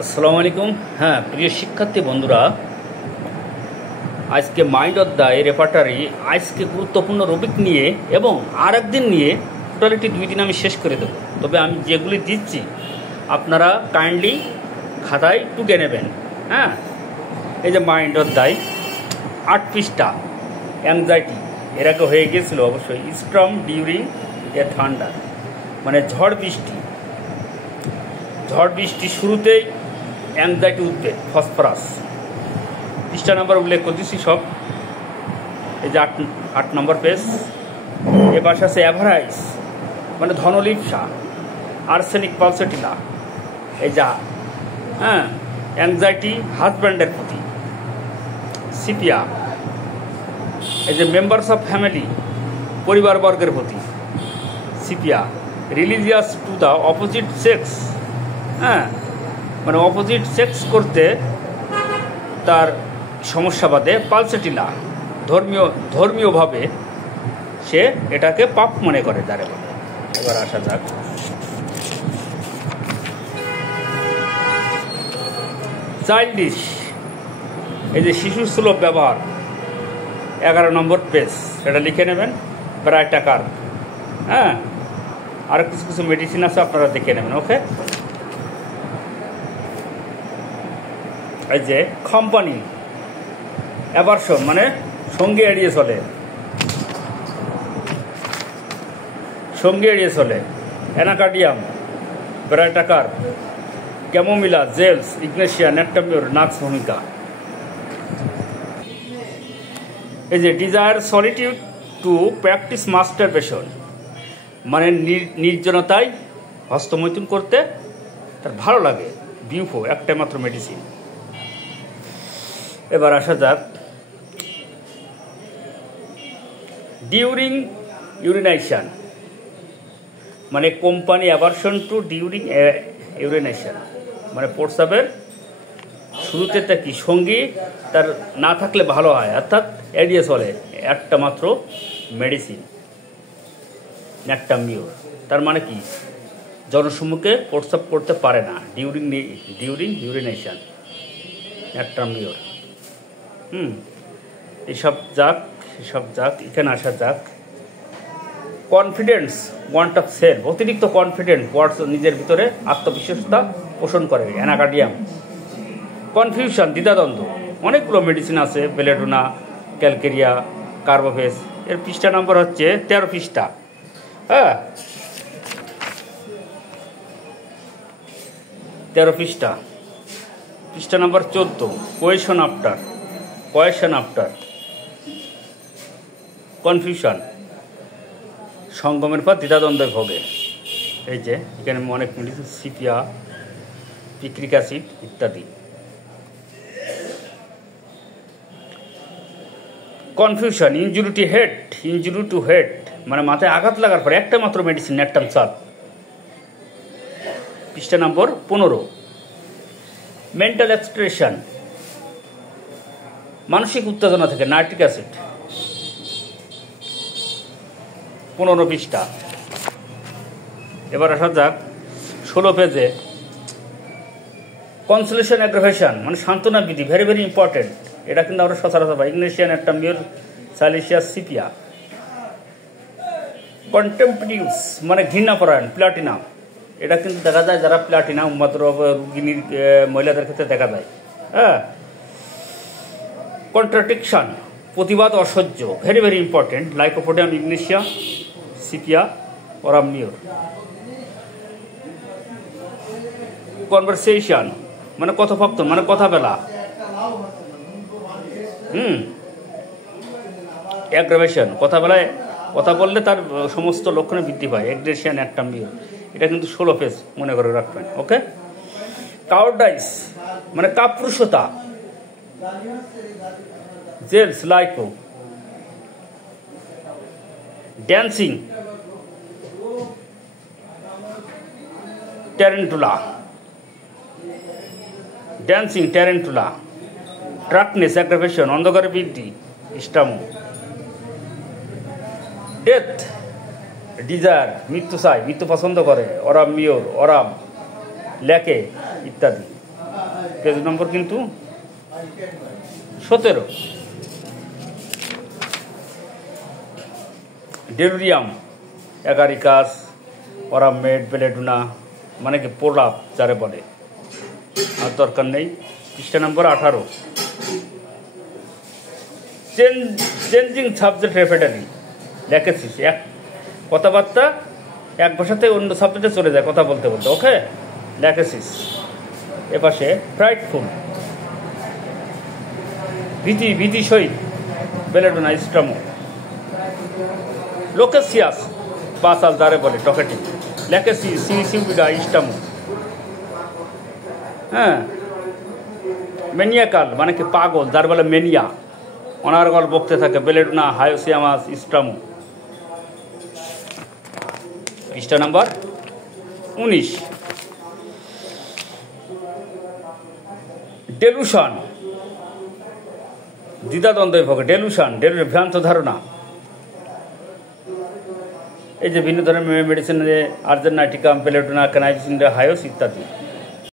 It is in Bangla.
আসসালামু আলাইকুম। হ্যাঁ, প্রিয় শিক্ষার্থী বন্ধুরা, আজকে মাইন্ড অফ দ্য রেপার্টারি আজকে গুরুত্বপূর্ণ রবিক নিয়ে এবং আর একদিন নিয়ে টোটালিটি 2 দিন আমি শেষ করে দেবো। তবে আমি যেগুলি দিচ্ছি আপনারা কাইন্ডলি খাতায় টুকে নেবেন। হ্যাঁ, এই যে মাইন্ড অফ দ্য 8 পৃষ্ঠা, অ্যাংজাইটি এর আগে হয়ে গিয়েছিল অবশ্যই। স্টর্ম ডিউরিং এ থান্ডার, মানে ঝড় বৃষ্টি শুরুতেই অ্যাংজাইটি উদ্বেগ, ফসফরাস। পৃষ্ঠা নাম্বার উল্লেখ করতেছি সব। এই যে 8 নম্বর পেজ। এবার আছে অ্যাভারাইজ, মানে ধনলিপসা, আর্সেনিক পালসেটিলা। এই যা অ্যাংজাইটি হাজব্যান্ডের প্রতি, সিপিয়া। এই যে মেম্বার্স অফ ফ্যামিলি, পরিবারবর্গের প্রতি, sepia. Religious to the opposite sex, মানে অপোজিট সেক্স করতে তার সমস্যা বাদে, পালসেটিলা। ধর্মীয়ভাবে সে এটাকে পাপ মনে করে যারে বলে। এবার আসা যাক চাইল্ডিশ, এই যে শিশু সুলভ ব্যবহার, 11 নম্বর পেজ। সেটা লিখে নেবেন। ব্রাইটাকার, আর কিছু মেডিসিন আছে, আপনারা দেখে নেবেন। ওকে। এই যে কোম্পানি অ্যাভারশন, মানে সঙ্গী এড়িয়ে চলে। অ্যানাকার্ডিয়াম, ব্রাইটাকার, ক্যামোমিলা, জেলস, ইগনেশিয়া, নেক্টামিওর, নাক্স ভূমিকা। এই যে desire solitude to practise masturbation, মানে নির্জনতায় হস্তমৈথুন করতে তার ভালো লাগে। বিউফো, একটাই মাত্র মেডিসিন। এবার আসা যাক ডিউরিং ইউরিনেশন, মানে company aversion to during urination, মানে প্রস্রাবের শুরুতে তা কি সঙ্গী তার না থাকলে ভালো হয়, অর্থাৎ এড়িয়ে চলে। একটা মাত্র মেডিসিন, ন্যাক্টামিওর। তার মানে কি জনসম্মুখে প্রস্রাব করতে পারে না, ডিউরিং ইউরিনেশন, ন্যাক্টামিওর। এসব যাক। এখানে আসা যাক কনফিডেন্স, ওয়ান্ট অফ সেলফ, অতিরিক্ত কনফিডেন্ট, নিজের ভিতরে আত্মবিশ্বাসতা পোষণ করে, অ্যানাকার্ডিয়াম। কনফিউশন, দ্বিধাদ্বন্দ্ব। অনেকগুলো মেডিসিন আছে, বেলেডোনা, ক্যালকেরিয়া, কার্বোভেস। এর পৃষ্ঠা নম্বর হচ্ছে 13 পৃষ্ঠা। হ্যাঁ, 13 পৃষ্ঠা। পৃষ্ঠা নম্বর 14, কোয়েশন আফটার কনফিউশন, সঙ্গমের পর দ্বিধাদ্বন্দ্বে ভোগে। এই যে এখানে অনেক মেডিসিন, সিপিয়া, পিক্রিক অ্যাসিড ইত্যাদি। কনফিউশন, ইনজুরি টু হেড, মানে মাথায় আঘাত লাগার পরে একটা মাত্র মেডিসিন, ন্যাকটাম সাল। পৃষ্ঠা নম্বর 15, মেন্টাল এক্সপ্রেশন, মানসিক উত্তেজনা থেকে, নাইট্রিক অ্যাসিড। 15 পৃষ্ঠা। এবার আসা যাক 16 পেজে কনসোলেশন অ্যাগ্রাভেশন, মানে সান্ত্বনা বিধি, ভেরি ভেরি ইম্পর্টেন্ট। এটা কিন্তু আমরা সচরাচর পাই, ইগনেশিয়া, নেক্টামিওর, সালিসিয়াস, সিপিয়া। কন্টেম্পটিউস, মানে ঘৃণাপরায়ণ, প্লাটিনাম। এটা কিন্তু দেখা যায় যারা প্লাটিনাম রোগিনীর মহিলাদের ক্ষেত্রে দেখা যায়। কন্ট্রাডিকশন, প্রতিবাদ, অসহ্য, very very important. Lycopodium, ignatia, sepia, ওরামিওর। কনভারসেশন, মানে কথোপকথন, মানে কথা বলা। অ্যাগ্রাভেশন, কথা বললে তার সমস্ত লক্ষণে বৃদ্ধি পায়, এগ্রেশন, নেক্টামিওর। এটা কিন্তু 16 পেজ, মনে করে রাখবেন। ওকে। কাউডাইস, মানে কাপুরুষতা, জেলস, লাইকো। Dancing, tarentula. ডার্কনেস, অ্যাগ্রাভেশন, অন্ধকারে বৃদ্ধি, স্টামো। ডেথ, ডিজায়ার, মৃত্যু চায়, মৃত্যু পছন্দ করে, অরাম, লেকে ইত্যাদি। পেজ নম্বর কিন্তু 17। ডেলুরিয়াম অ্যাগারিকাস অরামেড বেলেডুনা মানে কি প্রলাপ যারে বলে, আর দরকার নেই। পৃষ্ঠা নম্বর 18। চেঞ্জিং সাবজেক্ট রেফারেটারি লেখেছিস, এক কথাবার্তা এক ভাষা থেকে অন্য সাবজেক্টে চলে যায় কথা বলতে বলতে। ওকে, লেখেছিস। এপাশে ফ্রাইটফুল ভীতি সহিত বেলেডোনা স্ট্রামো। লোকেসিয়াস পাসাল যারে বলে টকেটিং, লেখেছি সিউবিডা স্টামো। হ্যাঁ, মেনিয়াকাল মানে কি পাগল যার বলে মেনিয়া, অনার্গল বকতে থাকে বেলেডোনা হায়োসিয়ামাস স্ট্রামো। পৃষ্ঠা নাম্বার 19। ডেলুশন দ্বিধাদ্বন্দ্বে ভোগে। ডেলুশন ভ্রান্ত ধারণা। এই যে ভিন্ন ধরনের মেডিসিন আর্জেন্টাইটিকাম বেলেডোনা ক্যানাইজিন হায়োস ইত্যাদি।